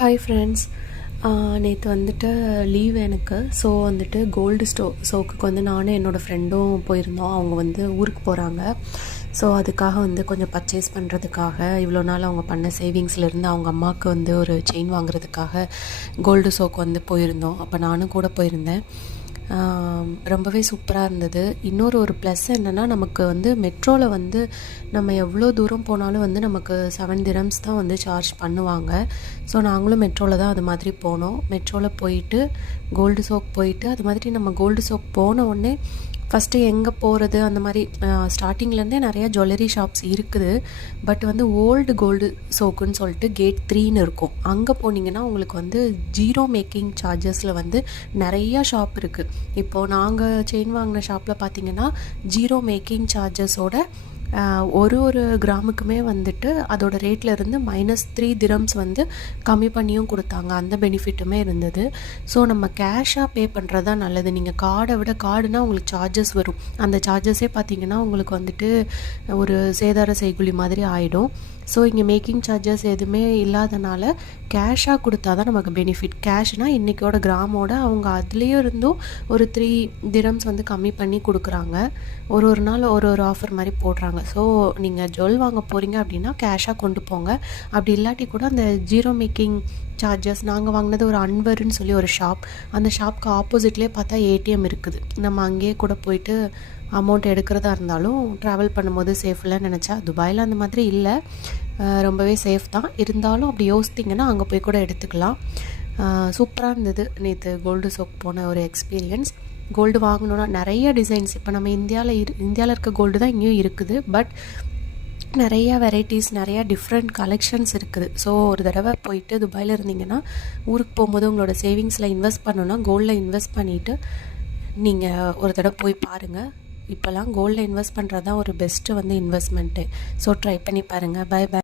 Hi friends நேற்று வந்துட்டு leave எனக்கு. ஸோ வந்துட்டு கோல்டு ஸ்டோ ஷோக்குக்கு வந்து நானும் என்னோடய ஃப்ரெண்டும் போயிருந்தோம். அவங்க வந்து ஊருக்கு போகிறாங்க ஸோ அதுக்காக வந்து கொஞ்சம் பர்ச்சேஸ் பண்ணுறதுக்காக இவ்வளோ நாள் அவங்க பண்ண சேவிங்ஸ்லேருந்து அவங்க அம்மாவுக்கு வந்து ஒரு செயின் வாங்குறதுக்காக கோல்டு ஷோக்கு வந்து போயிருந்தோம். அப்போ நானும் கூட போயிருந்தேன். ரொம்பவே சூப்பராக இருந்தது. இன்னொரு ஒரு ப்ளஸ் என்னென்னா நமக்கு வந்து மெட்ரோவில் வந்து நம்ம எவ்வளோ தூரம் போனாலும் வந்து நமக்கு செவன் திரம்ஸ் தான் வந்து சார்ஜ் பண்ணுவாங்க. ஸோ நாங்களும் மெட்ரோவில் தான் அது மாதிரி போனோம். மெட்ரோவில் போயிட்டு கோல்டு சோக் போயிட்டு அது மாதிரி நம்ம கோல்டு சோக் போன உடனே ஃபஸ்ட்டு எங்கே போகிறது அந்த மாதிரி ஸ்டார்டிங்லேருந்தே நிறையா ஜுவல்லரி ஷாப்ஸ் இருக்குது. பட் வந்து ஓல்டு கோல்டு சோக்குன்னு சொல்லிட்டு கேட் த்ரீன்னு இருக்கும். அங்கே போனீங்கன்னா உங்களுக்கு வந்து ஜீரோ மேக்கிங் சார்ஜஸில் வந்து நிறையா ஷாப் இருக்குது இப்போது நாங்கள் செயின் வாங்கின ஷாப்பில் பார்த்தீங்கன்னா ஜீரோ மேக்கிங் சார்ஜஸோட ஒரு ஒரு கிராமுக்குமே வந்துட்டு அதோட ரேட்லேருந்து மைனஸ் த்ரீ திரம்ஸ் வந்து கம்மி பண்ணியும் கொடுத்தாங்க. அந்த பெனிஃபிட்டுமே இருந்தது. ஸோ நம்ம கேஷாக பே பண்ணுறது தான் நல்லது. நீங்கள் கார்டை விட கார்டுனா உங்களுக்கு சார்ஜஸ் வரும். அந்த சார்ஜஸே பார்த்தீங்கன்னா உங்களுக்கு வந்துட்டு ஒரு சேதார செய்குலி மாதிரி ஆகிடும் ஸோ இங்கே மேக்கிங் சார்ஜஸ் எதுவுமே இல்லாதனால கேஷாக கொடுத்தா தான் நமக்கு பெனிஃபிட் கேஷ்னால் இன்றைக்கோட கிராமோட அவங்க அதுலேயும் இருந்தும் ஒரு த்ரீ திரம்ஸ் வந்து கம்மி பண்ணி கொடுக்குறாங்க. ஒரு ஒரு நாள் ஒரு ஒரு ஆஃபர் மாதிரி போடுறாங்க. ஸோ நீங்கள் ஜுவல் வாங்க போகிறீங்க அப்படின்னா கேஷாக கொண்டு போங்க. அப்படி இல்லாட்டி கூட அந்த ஜீரோ மேக்கிங் சார்ஜஸ் நாங்கள் வாங்கினது ஒரு அன்வருன்னு சொல்லி ஒரு ஷாப் அந்த ஷாப்க்கு ஆப்போசிட்லேயே பார்த்தா ஏடிஎம் இருக்குது. நம்ம அங்கேயே கூட போயிட்டு அமௌண்ட் எடுக்கிறதா இருந்தாலும் ட்ராவல் பண்ணும்போது சேஃப்ல நினச்சா துபாயில் அந்த மாதிரி இல்லை. ரொம்பவே சேஃப் தான். இருந்தாலும் அப்படி யோசித்திங்கன்னா அங்கே போய் கூட எடுத்துக்கலாம். சூப்பராக இருந்தது. நேற்று கோல்டு சோக் போன ஒரு எக்ஸ்பீரியன்ஸ் கோல்டு வாங்கணுன்னா நிறைய டிசைன்ஸ் இப்போ நம்ம இந்தியாவில் இரு இந்தியாவில் இருக்க கோல்டு தான் இங்கேயும் இருக்குது. பட் நிறையா வெரைட்டிஸ் நிறையா டிஃப்ரெண்ட் கலெக்ஷன்ஸ் இருக்குது. ஸோ ஒரு தடவை போயிட்டு துபாயில் இருந்தீங்கன்னா ஊருக்கு போகும்போது உங்களோட சேவிங்ஸில் இன்வெஸ்ட் பண்ணணுன்னா கோல்டில் இன்வெஸ்ட் பண்ணிவிட்டு நீங்கள் ஒரு தடவை போய் பாருங்கள் இப்போல்லாம் கோல்டில் இன்வெஸ்ட் பண்ணுறது தான் ஒரு பெஸ்ட்டு வந்து இன்வெஸ்ட்மெண்ட்டு ஸோ ட்ரை பண்ணி பாருங்கள் பை பை